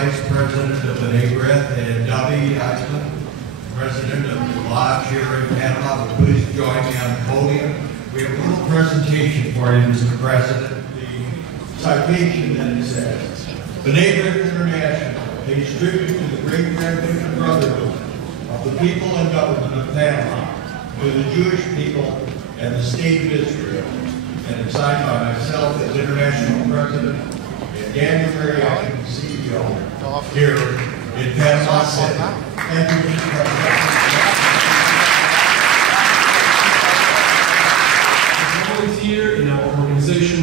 Vice President of B'nai B'rith, and Dubby Iceland, President of the Lodge here in Panama. Please join me on the podium. We have a little presentation for you, Mr. President. The citation that it says, B'nai B'rith International pays tribute to the great friendship and brotherhood of the people and government of Panama, with the Jewish people and the state of Israel. And it's signed by myself as International President and Daniel Mariani, CEO, here in Panama City. Thank you, Mr. President. As a volunteer in our organization,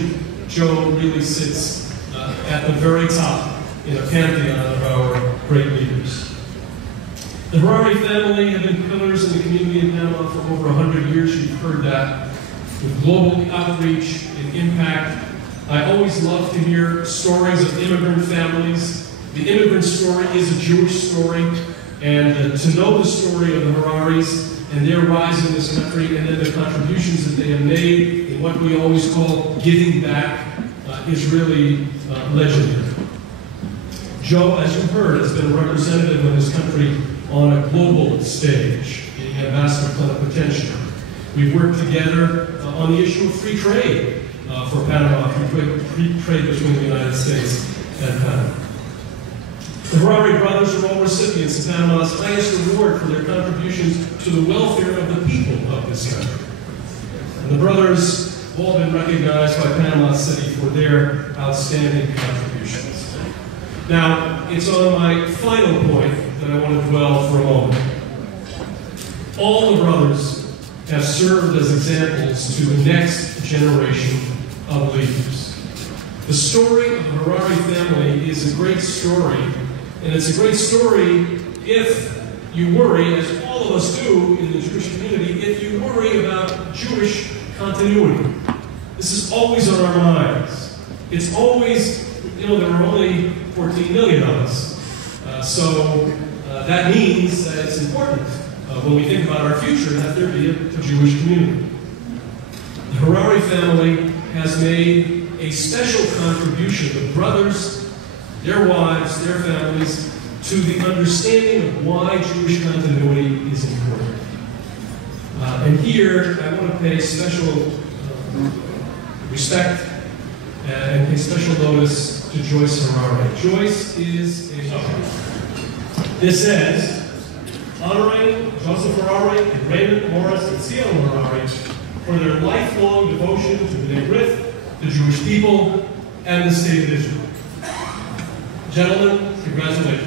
Joe really sits at the very top in a pantheon of our great leaders. The Harari family have been pillars in the community in Panama for over 100 years. You've heard that. With global outreach and impact, I always love to hear stories of immigrant families. The immigrant story is a Jewish story, and to know the story of the Hararis and their rise in this country, and then the contributions that they have made in what we always call giving back, is really legendary. Joe, as you've heard, has been a representative of his country on a global stage, being ambassador plenipotentiary. We've worked together on the issue of free trade for Panama, free trade between the United States and Panama. The Harari brothers are all recipients of Panama's highest reward for their contributions to the welfare of the people of this country. And the brothers have all been recognized by Panama City for their outstanding contributions. Now, it's on my final point that I want to dwell for a moment. All the brothers have served as examples to the next generation of leaders. The story of the Harari family is a great story, and it's a great story if you worry, as all of us do in the Jewish community, if you worry about Jewish continuity. This is always on our minds. It's always, there are only 14 million of us. So that means that it's important when we think about our future that there be a Jewish community. The Harari family has made a special contribution, the brothers, their wives, their families, to the understanding of why Jewish continuity is important. And here, I want to pay special respect and pay special notice to Joyce Harari. Joyce is a... This says, honoring Joseph Harari and Raymond Morris and Sion Harari for their lifelong devotion to B'nai B'rith, the Jewish people, and the state of Israel. Gentlemen, congratulations.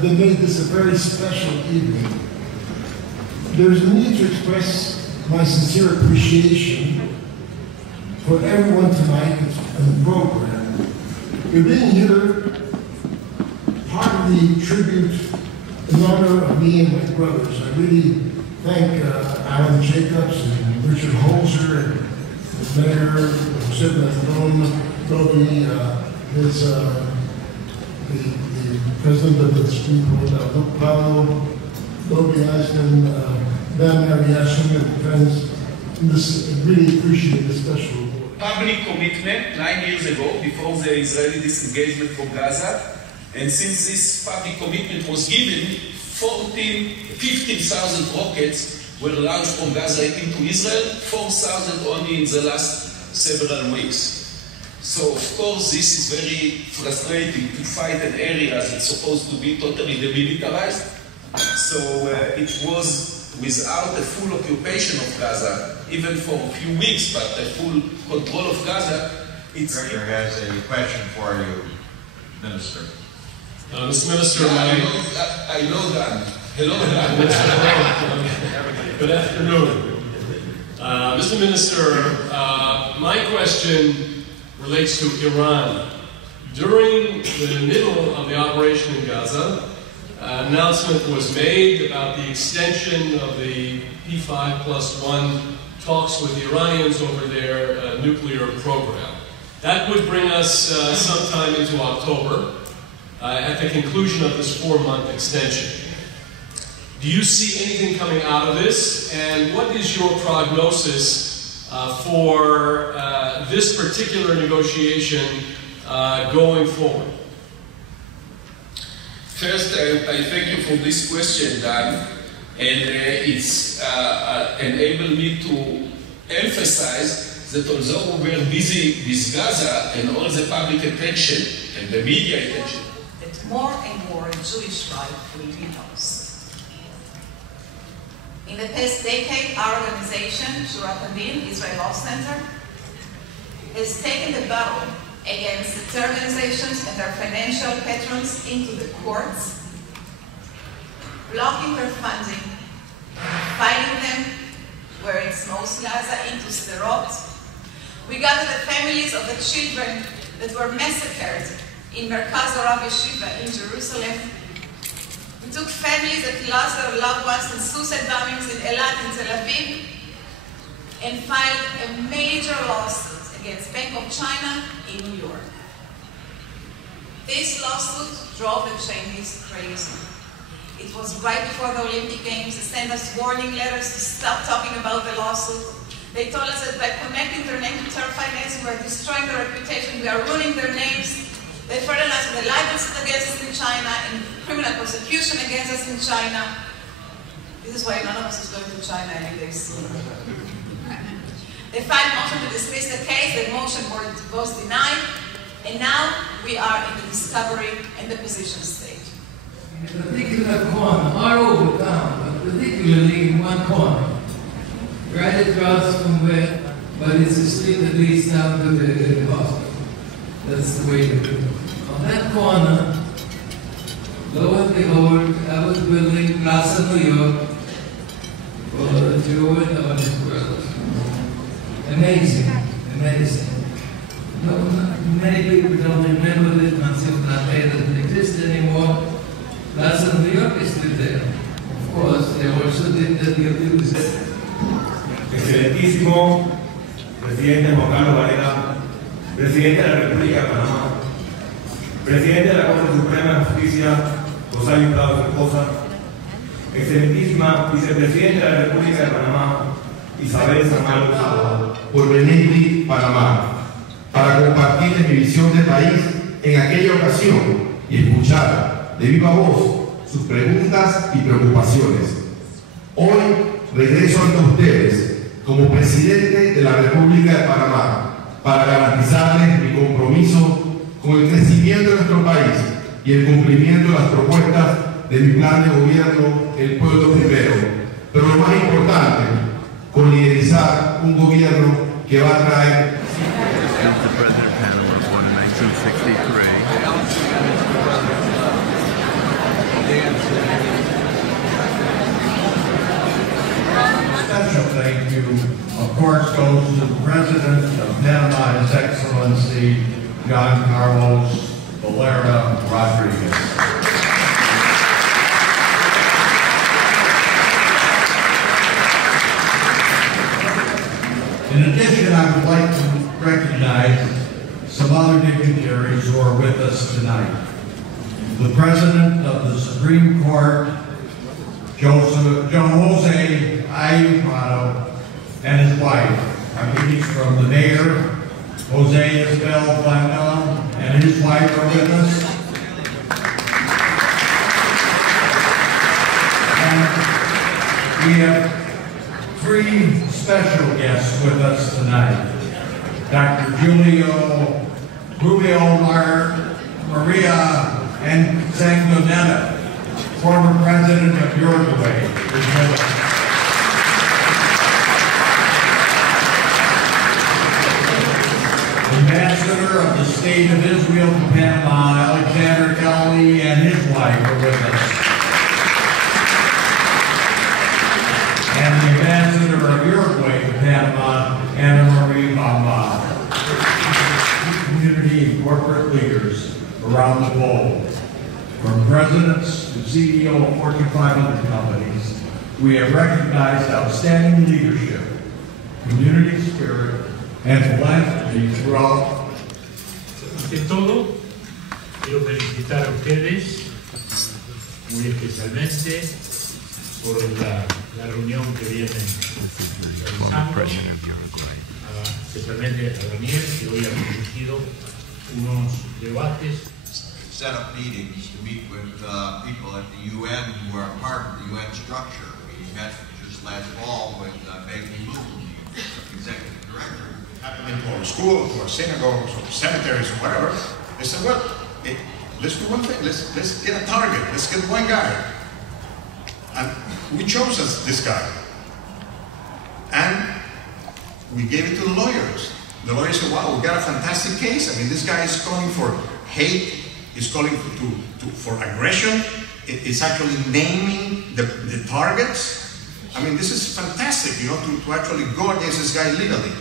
They made this a very special evening. There's a need to express my sincere appreciation for everyone tonight in the program. You're being here, part of the tribute in honor of me and my brothers. I really thank Alan Jacobs and Richard Holzer and Mayor Sid Ladron, the President of the Supreme Court, Luke Powell, Bobby Eisman, Dan Mariashim, and friends. I really appreciate this special award. Public commitment 9 years ago, before the Israeli disengagement from Gaza, and since this public commitment was given, 15,000 rockets were launched from Gaza into Israel, 4,000 only in the last several weeks. So, of course, this is very frustrating to fight an area that's supposed to be totally demilitarized. So, it was without a full occupation of Gaza, even for a few weeks, but a full control of Gaza. Director has a question for you, Minister. Mr. Minister, I know that. Hello, Dan. Good afternoon. Mr. Minister, my question relates to Iran. During the middle of the operation in Gaza, announcement was made about the extension of the P5+1 talks with the Iranians over their nuclear program. That would bring us sometime into October at the conclusion of this 4-month extension. Do you see anything coming out of this? And what is your prognosis for this particular negotiation going forward? First, I thank you for this question, Dan, and it's enabled me to emphasize that although we were busy with Gaza and all the public attention and the media attention, that more and more Jewish life will be lost. In the past decade, our organization, Shura Tadin, Israel Law Center, has taken the battle against the terror organizations and their financial patrons into the courts, blocking their funding, fighting them where it's most Gaza, into Sderot. We gathered the families of the children that were massacred in Merkaz Orav Yeshiva in Jerusalem. We took families that lost their loved ones in suicide bombings in Eilat and Tel Aviv and filed a major lawsuit against Bank of China in New York. This lawsuit drove the Chinese crazy. It was right before the Olympic Games. They sent us warning letters to stop talking about the lawsuit. They told us that by connecting their name to terror financing, we are destroying their reputation, we are ruining their names. They threatened us with a libel suit against us in China and criminal prosecution against us in China. This is why none of us is going to China any day soon. They filed a motion to dismiss the case. The motion was denied, and now we are in the discovery and deposition stage. In a particular corner, all over town, but particularly in one corner, right across from where, but it's a street that leads down to the hospital. That's the way to do it. On that corner, lo and behold, I was building Plaza New York for the Jew and all his brothers. Amazing, amazing. No, many people don't remember this. Mansif Nafeh doesn't exist anymore. Plaza New York is still there. Of course, they also did the abuse. Excelentísimo Presidente Juan Carlos Varela, Presidente de la República de Panamá, Presidente de la Corte Suprema de Justicia, Rosario Prado, su esposa, Excelentísima Vicepresidenta de la República de Panamá, Isabel Sanabria, por venir a Panamá para compartir mi visión de país en aquella ocasión y escuchar de viva voz sus preguntas y preocupaciones. Hoy regreso ante ustedes como presidente de la República de Panamá para garantizarles mi compromiso con el crecimiento de nuestro país y el cumplimiento de las propuestas de mi plan de gobierno El Pueblo Primero, pero lo más importante, con liderizar un gobierno que va a traer. The president of Panama was born in 1963. Special thank you, of course, goes to the President of Panama, His Excellency John Carlos Valera Rodriguez. In addition, I would like to recognize some other dignitaries who are with us tonight. The President of the Supreme Court, Jose Ayuprado, and his wife. Our greetings from the Mayor, Jose Isabel Blanca, and his wife are with us. And we have three special guests with us tonight. Dr. Julio Rubio Maria and Sangonetta, former president of Uruguay, is with us. Ambassador of the State of Israel to Panama, Alexander Kelly, and his wife are with us. And the Ambassador of Uruguay to Panama, Ana Marie Bamba. Community and corporate leaders around the globe. from presidents to CEO of Fortune 500 companies, we have recognized outstanding leadership, community spirit, and philanthropy throughout. Ante todo, quiero felicitar a ustedes, muy especialmente, por la reunión que vienen realizando, especialmente a Daniel, que hoy ha conducido unos debates. Set up meetings to meet with people at the UN who are part of the UN structure. We met just last fall with Maggie Moon, the executive director. Into our schools, or synagogues, or cemeteries, or whatever. They said, well, let's do one thing. Let's get a target. Let's get one guy. And we chose this guy. And we gave it to the lawyers. The lawyers said, wow, we got a fantastic case. I mean, this guy is calling for hate. He's calling for aggression. It's actually naming the targets. I mean, this is fantastic, you know, to actually go against this guy legally.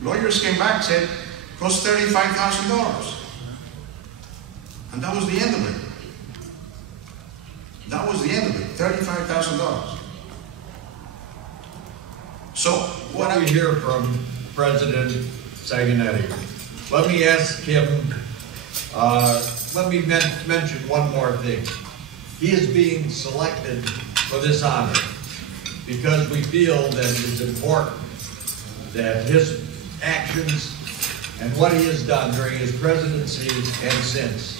Lawyers came back and said, cost $35,000. And that was the end of it. That was the end of it, $35,000. So, what we hear from President Sanguinetti, let me ask him, let me mention one more thing. He is being selected for this honor because we feel that it is important that his actions and what he has done during his presidency and since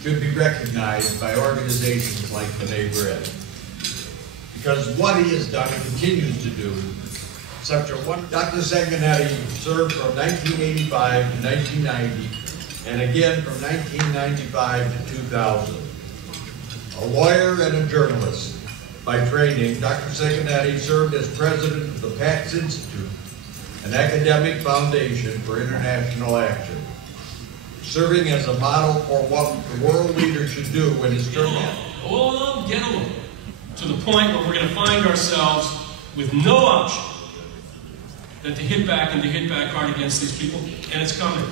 should be recognized by organizations like Panama City. Because what he has done and continues to do, such a one. Dr. Sanguinetti served from 1985 to 1990, and again from 1995 to 2000. A lawyer and a journalist by training, Dr. Sanguinetti served as president of the Patz Institute, an academic foundation for international action, serving as a model for what the world leader should do when his term ends. Get along. To the point where we're going to find ourselves with no option than to hit back and to hit back hard against these people, and it's coming.